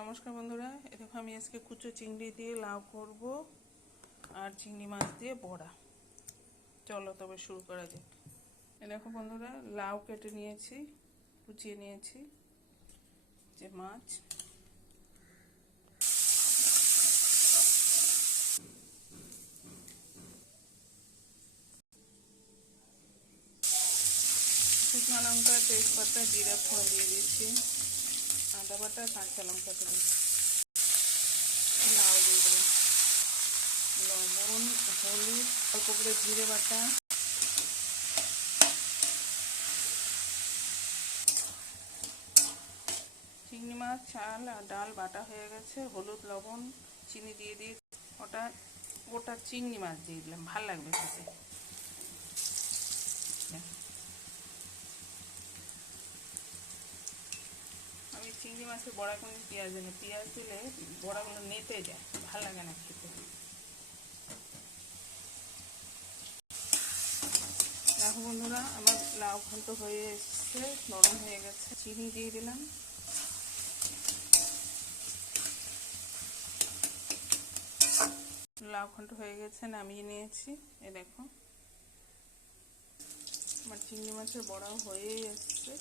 নমস্কার বন্ধুরা, দেখো আমি আজকে কুচো চিংড়ি দিয়ে লাউ করব আর চিংড়ি মাছ দিয়ে বড়া। চলো তবে শুরু করা যাক। দেখো বন্ধুরা, লাউ কেটে নিয়েছি, কুচিয়ে নিয়েছি, যে মাছ, শুকনো লঙ্কা, তেজপাতা, জিরা ফোড়ন দিয়ে দিয়েছি, আদা বাটা, কাঁচা লঙ্কা দিয়ে লাউ দিয়ে দিলাম, লবণ, হলুদ, অল্প করে জিরে বাটা, চিংড়ি মাছ, চাল আর ডাল বাটা হয়ে গেছে, হলুদ, লবণ, চিনি দিয়ে দিয়ে ওটা চিংড়ি মাছ দিয়ে দিলাম, ভাল লাগবে খেতে। আমি চিংড়ি মাছের বড়া কোনো পেঁয়াজ দিই না, পেঁয়াজ দিলে বড়াগুলো নেতে যায়, ভাল লাগে না খেতে। দেখো বন্ধুরা, আমার লাউ ঘন্ট হয়ে এসছে, নরম হয়ে গেছে, চিনি দিয়ে দিলাম, লাউ ঘন্ট হয়ে গেছে, নামিয়ে নিয়েছি। এই দেখো আমার চিংড়ি মাছের বড়াও হয়েই এসছে,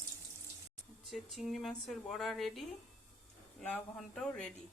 চিংড়ি মাছের বড়া রেডি, লাউ ঘন্টও রেডি।